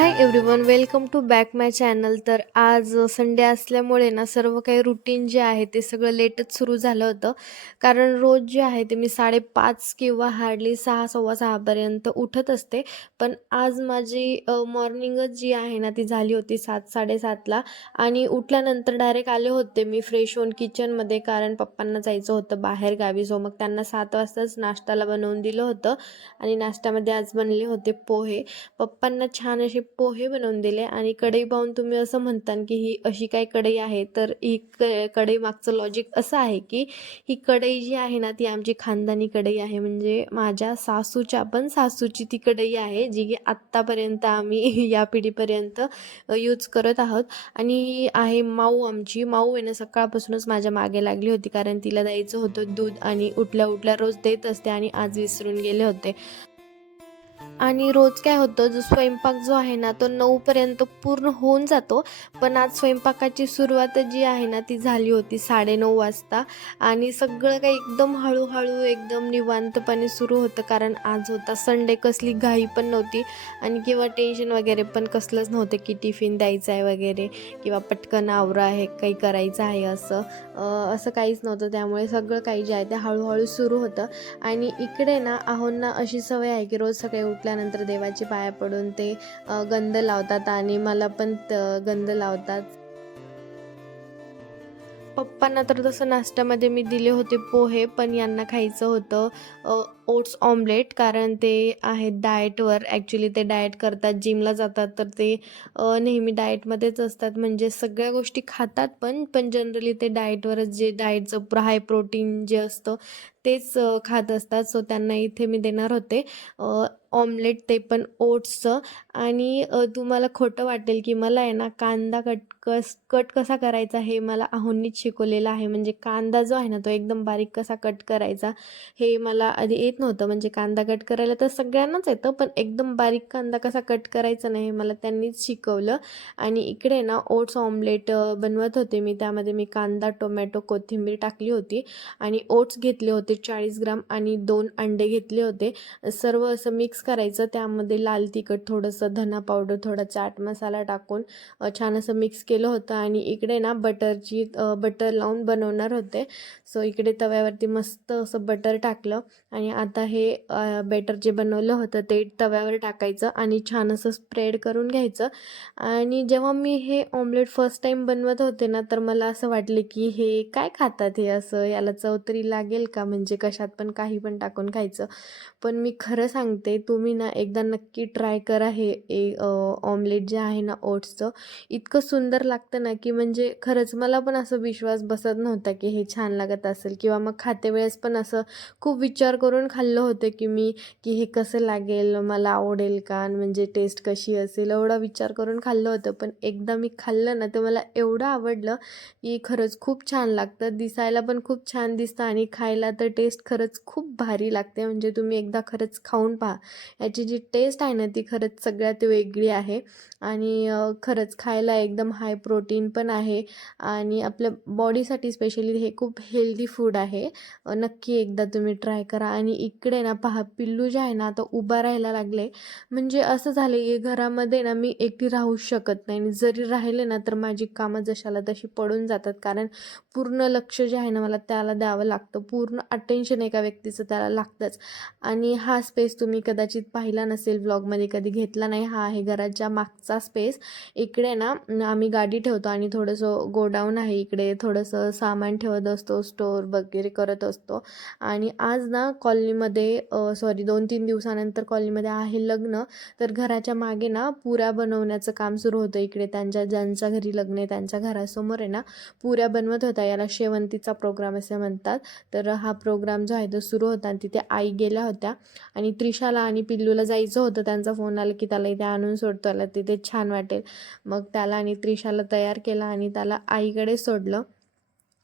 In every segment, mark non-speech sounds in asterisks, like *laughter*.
Hi everyone welcome to back my channel. तर आज Sunday असल्यामुळे ना सर्व काही रुटीन जे आहे ते सगळं लेटच सुरू झालं होतं. कारण रोज जे आहे ते मी साडेपाच किंवा हार्डली सहा सव्वा सहापर्यंत उठत असते. पण आज माझी मॉर्निंगच जी आहे ना ती झाली होती सात साडेसातला आणि उठल्यानंतर डायरेक्ट आले होते मी फ्रेश होऊन किचनमध्ये कारण पप्पांना जायचं होतं बाहेर गावी. सो मग त्यांना सात वाजताच नाश्त्याला बनवून दिलं होतं. आणि नाश्त्यामध्ये आज बनले होते पोहे. पप्पांना छान असे पोहे बनवून दिले आणि कढई पाहून तुम्ही असं म्हणता की ही अशी काय कढई आहे तर ही क कढई मागचं लॉजिक असं आहे की ही कढई जी आहे ना ती आमची खानदानी कढई आहे. म्हणजे माझ्या सासूच्या पण सासूची ती कढई आहे जी की आत्तापर्यंत आम्ही *laughs* या पिढीपर्यंत यूज करत आहोत. आणि ही आहे माऊ आमची. माऊ आहे ना सकाळपासूनच माझ्या मागे लागली होती कारण तिला द्यायचं होतं दूध आणि उठल्या उठल्या रोज देत असते आणि आज विसरून गेले होते. आणि रोज काय होतं जो स्वयंपाक जो आहे ना तो नऊपर्यंत पूर्ण होऊन जातो. पण आज स्वयंपाकाची सुरुवात जी आहे ना ती झाली होती साडेनऊ वाजता. आणि सगळं काही एकदम हळूहळू एकदम निवांतपणे सुरू होतं. कारण आज होता संडे कसली घाई पण नव्हती. आणि किंवा टेन्शन वगैरे पण कसलंच नव्हतं की टिफिन द्यायचं आहे वगैरे. किंवा पटकन आवरा आहे काही करायचं आहे असं. असं काहीच नव्हतं. त्यामुळे सगळं काही जे आहे ते हळूहळू सुरू होतं. आणि इकडे ना आहोंना अशी सवय आहे की रोज सकाळी त्यानंतर देवाची पाया पडून ते गंध लावतात आणि मला पण गंध लावतात. पप्पांना तर तसं नाश्त्यामध्ये मी दिले होते पोहे पण यांना खायचं होतं ओट्स ऑमलेट कारण ते आहेत डाएटवर. ॲक्च्युली ते डाएट करतात जिमला जातात तर ते नेहमी डाएटमध्येच असतात. म्हणजे सगळ्या गोष्टी खातात पण पण जनरली ते डाएटवरच जे डाएटचं हाय प्रोटीन जे असतं तेच खात असतात. सो त्यांना इथे मी देणार होते. ऑमलेट ते पण ओट्सचं. आणि तुम्हाला खोटं वाटेल की मला आहे ना कांदा कट कस कट कसा करायचा हे मला आहोंनीच शिकवलेलं आहे. म्हणजे कांदा जो आहे ना तो एकदम बारीक कसा कट करायचा हे मला आधी येत नव्हतं. म्हणजे कांदा कट करायला तर सगळ्यांनाच येतं पण एकदम बारीक कांदा कसा कट करायचा नाही हे मला त्यांनीच शिकवलं. आणि इकडे ना ओट्स ऑमलेट बनवत होते मी. त्यामध्ये मी कांदा टोमॅटो कोथिंबीर टाकली होती. आणि ओट्स घेतले होते. चाळीस ग्राम आणि दोन अंडे घेतले होते. सर्व असं मिक्स करायचं. त्यामध्ये लाल तिखट थोडंसं धना पावडर थोडा चाट मसाला टाकून छान असं मिक्स केलं होतं. आणि इकडे ना बटरची बटर लावून बनवणार होते. सो इकडे तव्यावरती मस्त असं बटर टाकलं. आणि आता हे बेटर जे बनवलं होतं ते तव्यावर टाकायचं आणि छान असं स्प्रेड करून घ्यायचं. आणि जेव्हा मी हे ऑमलेट फर्स्ट टाईम बनवत होते ना तर मला असं वाटले की हे काय खातात हे असं? याला चव तरी लागेल का? म्हणजे म्हणजे कशात पण काही पण टाकून खायचं. पण मी खरं सांगते तुम्ही ना एकदा नक्की ट्राय करा हे ए ऑमलेट जे आहे ना ओट्सचं. इतकं सुंदर लागतं ना की म्हणजे खरंच मला पण असं विश्वास बसत नव्हता की हे छान लागत असेल. किंवा मग खाते वेळेस पण असं खूप विचार करून खाल्लं होतं की मी की हे कसं लागेल मला आवडेल का म्हणजे टेस्ट कशी असेल एवढा विचार करून खाल्लं होतं. पण एकदा मी खाल्लं ना तर मला एवढं आवडलं की खरंच खूप छान लागतं. दिसायला पण खूप छान दिसतं आणि खायला तर टेस्ट खरंच खूप भारी लागते. म्हणजे तुम्ही एकदा खरंच खाऊन पहा. याची जी टेस्ट आहे ना ती खरंच सगळ्यात वेगळी आहे. आणि खरंच खायला एकदम हाय प्रोटीन पण आहे. आणि आपल्या बॉडीसाठी स्पेशली हे खूप हेल्दी फूड आहे. नक्की एकदा तुम्ही ट्राय करा. आणि इकडे ना पहा पिल्लू जे आहे ना आता उभा राहायला लागले. म्हणजे असं झालं की घरामध्ये ना मी एकटी राहू शकत नाही. आणि जरी राहिले ना तर माझी कामं जशाला तशी पडून जातात. कारण पूर्ण लक्ष जे आहे ना मला त्याला द्यावं लागतं. पूर्ण अटेन्शन एका व्यक्तीचं त्याला लागतंच. आणि हा स्पेस तुम्ही कदाचित पाहिला नसेल व्लॉगमध्ये कधी घेतला नाही हा आहे घराच्या मागचा स्पेस इकडे ना आम्ही गाडी ठेवतो आणि थोडंसं गोडाऊन आहे इकडे थोडंसं सामान ठेवत असतो स्टोअर वगैरे करत असतो. आणि आज ना कॉलनीमध्ये सॉरी दोन तीन दिवसानंतर कॉलनीमध्ये आहे लग्न. तर घराच्या मागे ना पुऱ्या बनवण्याचं काम सुरू होतं इकडे. त्यांच्या ज्यांच्या घरी लग्न आहे त्यांच्या घरासमोर आहे ना पुऱ्या बनवत होता. याला शेवंतीचा प्रोग्राम असे म्हणतात. तर हा प्रोग्राम जो आहे तो सुरू होता आणि तिथे आई गेल्या होत्या. आणि त्रिशाला आणि पिल्लूला जायचं होतं. त्यांचा फोन आला की त्याला इथे आणून सोडतो. आला तिथे छान वाटेल. मग त्याला आणि त्रिशाला तयार केला आणि त्याला आईकडे सोडलं.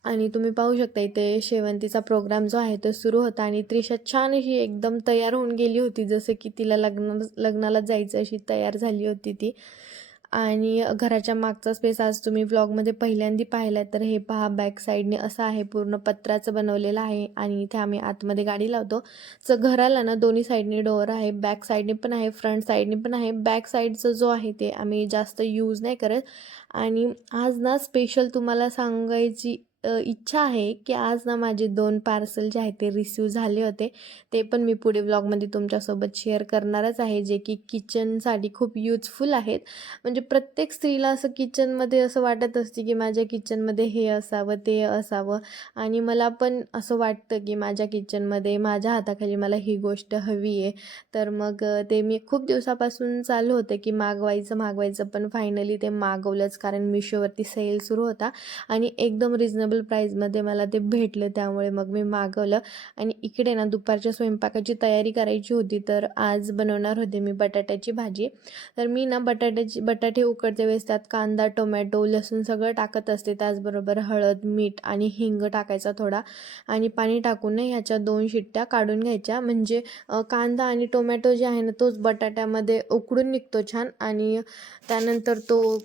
आणि तुम्ही पाहू शकता इथे शेवंतीचा प्रोग्राम जो आहे तो सुरू होता आणि त्रिशा छान अशी एकदम तयार होऊन गेली होती. जसं की तिला लग्न लग्नाला जायचं अशी तयार झाली होती ती. आणि घराच्या मागचा स्पेस आज तुम्ही व्लॉगमध्ये पहिल्यांदा पाहिला तर हे पहा बॅक साईडने असं आहे पूर्ण पत्र्याचं बनवलेलं आहे आणि इथे आम्ही आतमध्ये गाडी लावतो. तर घराला ना दोन्ही साईडने डोअर आहे बॅक साईडने पण आहे फ्रंट साईडने पण आहे. बॅक साईडचं जो आहे ते आम्ही जास्त यूज नाही करत. आणि आज ना स्पेशल तुम्हाला सांगायची इच्छा आहे की आज ना माझे दोन पार्सल जे आहेत ते रिसीव झाले होते. ते पण मी पुढे ब्लॉगमध्ये तुमच्यासोबत शेअर करणारच आहे जे की किचनसाठी खूप यूजफुल आहेत. म्हणजे प्रत्येक स्त्रीला असं किचनमध्ये असं वाटत असते की माझ्या किचनमध्ये हे असावं ते असावं. आणि मला पण असं वाटतं की माझ्या किचनमध्ये माझ्या हाताखाली मला ही गोष्ट हवी आहे. तर मग ते मी खूप दिवसापासून चालू होतं की मागवायचं मागवायचं. पण फायनली ते मागवलंच कारण मिशोवरती सेल सुरू होता. आणि एकदम रिजनेबल प्राईजमध्ये मला ते भेटलं त्यामुळे मग मी मागवलं. आणि इकडे ना दुपारच्या स्वयंपाकाची तयारी करायची होती तर आज बनवणार होते मी बटाट्याची भाजी. तर मी ना बटाट्याची बटाटे उकडते वेळेस त्यात कांदा टोमॅटो लसूण सगळं टाकत असते. त्याचबरोबर हळद मीठ आणि हिंग टाकायचा थोडा. आणि पाणी टाकून ना ह्याच्या दोन शिट्ट्या काढून घ्यायच्या. म्हणजे कांदा आणि टोमॅटो जे आहे ना तोच बटाट्यामध्ये उकडून निघतो छान. आणि त्यानंतर तो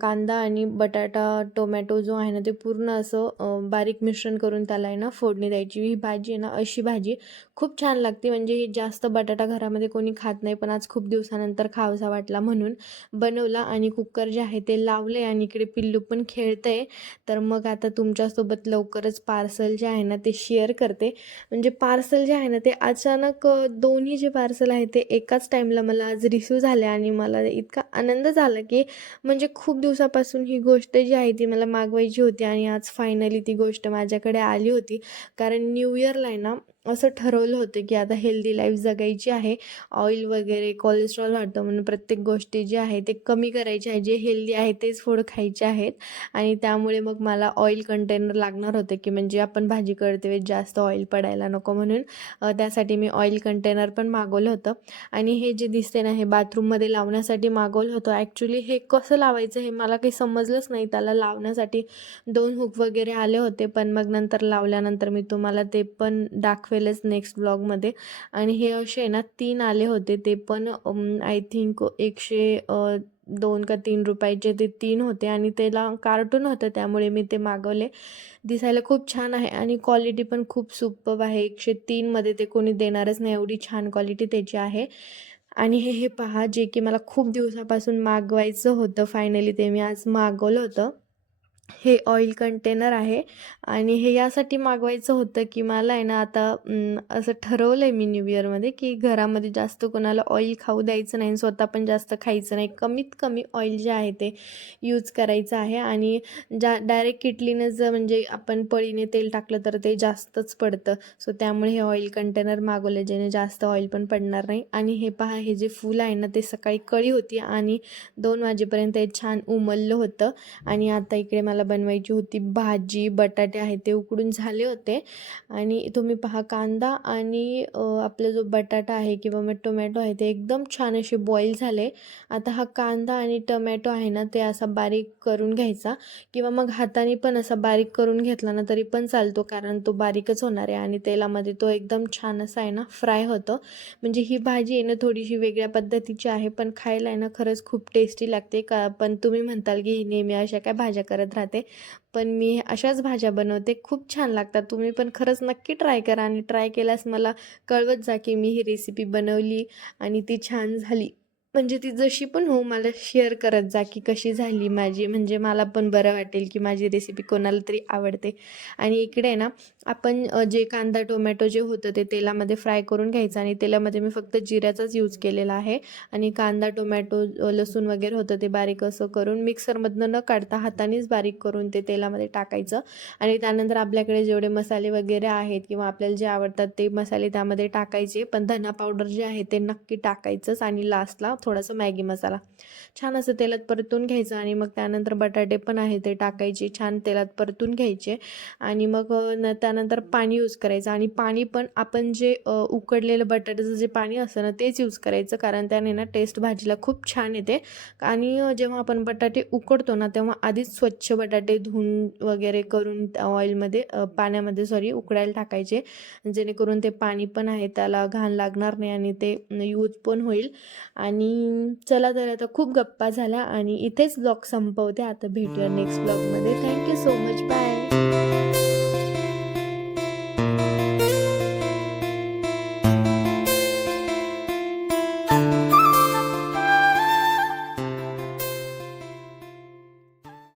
कांदा आणि बटाटा टोमॅटो जो आहे ना ते पूर्ण असं बारीक मिश्रण करून त्याला आहे ना फोडणी द्यायची. ही भाजी आहे ना अशी भाजी खूप छान लागते. म्हणजे ही जास्त बटाटा घरामध्ये कोणी खात नाही पण आज खूप दिवसानंतर खावसा वाटला म्हणून बनवला आणि कुकर जे आहे ते लावले आणि इकडे पिल्लू पण खेळतंय. तर मग आता तुमच्यासोबत लवकरच पार्सल जे आहे ना ते शेअर करते. म्हणजे पार्सल जे आहे ना ते अचानक दोन्ही जे पार्सल आहे ते एकाच टाईमला मला आज रिसिव्ह झाले आणि मला इतका आनंद झाला की म्हणजे खूप दिवसापासून ही गोष्ट जी आहे ती मला मागवायची होती आणि आज फायनली ती गोष्ट माझ्याकडे आली होती. कारण न्यू इयरला आहे ना असं ठरवलं होतं की आता हेल्दी लाईफ जगायची आहे. ऑइल वगैरे कोलेस्ट्रॉल वाढतं म्हणून प्रत्येक गोष्टी जी आहे ते कमी करायचे आहे. जे हेल्दी आहे तेच फूड खायचे आहेत. आणि त्यामुळे मग मला ऑइल कंटेनर लागणार होतं की म्हणजे आपण भाजी करते वेळेस जास्त ऑइल पडायला नको म्हणून. त्यासाठी मी ऑइल कंटेनर पण मागवलं होतं. आणि हे जे दिसते ना हे बाथरूममध्ये लावण्यासाठी मागवलं होतं. ॲक्च्युली हे कसं लावायचं हे मला काही समजलंच नाही. त्याला लावण्यासाठी दोन हुक वगैरे आले होते. पण मग नंतर लावल्यानंतर मी तुम्हाला ते पण दाखवेल. दाखवेलच नेक्स्ट ब्लॉगमध्ये. आणि हे असे ना तीन आले होते. ते पण आय थिंक एकशे दोन का तीन रुपयाचे ते तीन होते. आणि त्याला कार्टून होतं त्यामुळे मी ते मागवले. दिसायला खूप छान आहे. आणि क्वालिटी पण खूप सुपर्ब आहे. एकशे तीनमध्ये ते कोणी देणारच नाही. एवढी छान क्वालिटी त्याची आहे. आणि हे हे पहा जे की मला खूप दिवसापासून मागवायचं होतं. फायनली ते मी आज मागवलं होतं. हे ऑइल कंटेनर आहे. आणि हे यासाठी मागवायचं होतं की मला आहे ना आता असं ठरवलं आहे मी न्यू इयरमध्ये की घरामध्ये जास्त कोणाला ऑइल खाऊ द्यायचं नाही स्वतः पण जास्त खायचं नाही. कमीत कमी ऑइल जे आहे ते यूज करायचं आहे. आणि ज्या डायरेक्ट किटलीनं जर म्हणजे आपण पळीने तेल टाकलं तर ते जास्तच पडतं. सो त्यामुळे हे ऑइल कंटेनर मागवलं ज्याने जास्त ऑइल पण पडणार नाही. आणि हे पहा हे जे फूल आहे ना ते सकाळी कळी होती आणि दोन वाजेपर्यंत हे छान उमललं होतं. आणि आता इकडे मला बनवायची होती भाजी बटाटे आहे ते उकडून झाले होते. आणि तुम्ही पहा कांदा आणि आपला जो बटाटा आहे किंवा मग टोमॅटो आहे ते एकदम छान असे बॉईल झाले. आता हा कांदा आणि टोमॅटो आहे ना ते असा बारीक करून घ्यायचा. किंवा मग हाताने पण असा बारीक करून घेतला ना तरी पण चालतो कारण तो बारीकच होणार आहे आणि तेलामध्ये तो एकदम छान असा आहे ना फ्राय होतं. म्हणजे ही भाजी आहे ना थोडीशी वेगळ्या पद्धतीची आहे पण खायला आहे ना खरंच खूप टेस्टी लागते. का पण तुम्ही म्हणताल की नेहमी अशा काय भाज्या करत राहते? पण मी अशाच भाज्या बनवते खूप छान लागतात. तुम्ही पण खरंच नक्की ट्राय करा आणि ट्राय केल्यास मला कळवत जा की मी ही रेसिपी बनवली आणि ती छान झाली. म्हणजे ती जशी पण हो मला शेअर करत जा की कशी झाली माझी. म्हणजे मला पण बरं वाटेल की माझी रेसिपी कोणाला तरी आवडते. आणि इकडे ना आपण जे कांदा टोमॅटो जे होतं ते तेलामध्ये फ्राय करून घ्यायचं आणि तेलामध्ये मी फक्त जिऱ्याचाच यूज केलेला आहे. आणि कांदा टोमॅटो लसूण वगैरे होतं ते बारीक असं करून मिक्सरमधनं न काढता हातानेच बारीक करून ते तेलामध्ये टाकायचं. आणि त्यानंतर आपल्याकडे जेवढे मसाले वगैरे आहेत किंवा आपल्याला जे आवडतात ते मसाले त्यामध्ये टाकायचे. पण धना पावडर जे आहे ते नक्की टाकायचंच आणि लास्टला थोडासा मॅगी मसाला. छान असं तेलात परतून घ्यायचं आणि मग त्यानंतर बटाटे पण आहे ते टाकायचे छान तेलात परतून घ्यायचे आणि मग न त्यानंतर पाणी यूज करायचं आणि पाणी पण आपण जे उकडलेलं बटाट्याचं जे पाणी असतं ना तेच यूज करायचं कारण त्याने ना टेस्ट भाजीला खूप छान येते. आणि जेव्हा आपण बटाटे उकडतो ना तेव्हा आधीच स्वच्छ बटाटे धुवून वगैरे करून त्या ऑइलमध्ये पाण्यामध्ये सॉरी उकडायला टाकायचे. जेणेकरून ते पाणी पण आहे त्याला घाण लागणार नाही आणि ते यूज पण होईल. आणि आणि चला तर आता खूप गप्पा झाल्या आणि इथेच ब्लॉग संपवते. आता भेटूया नेक्स्ट ब्लॉगमध्ये थँक्यू सो मच बाय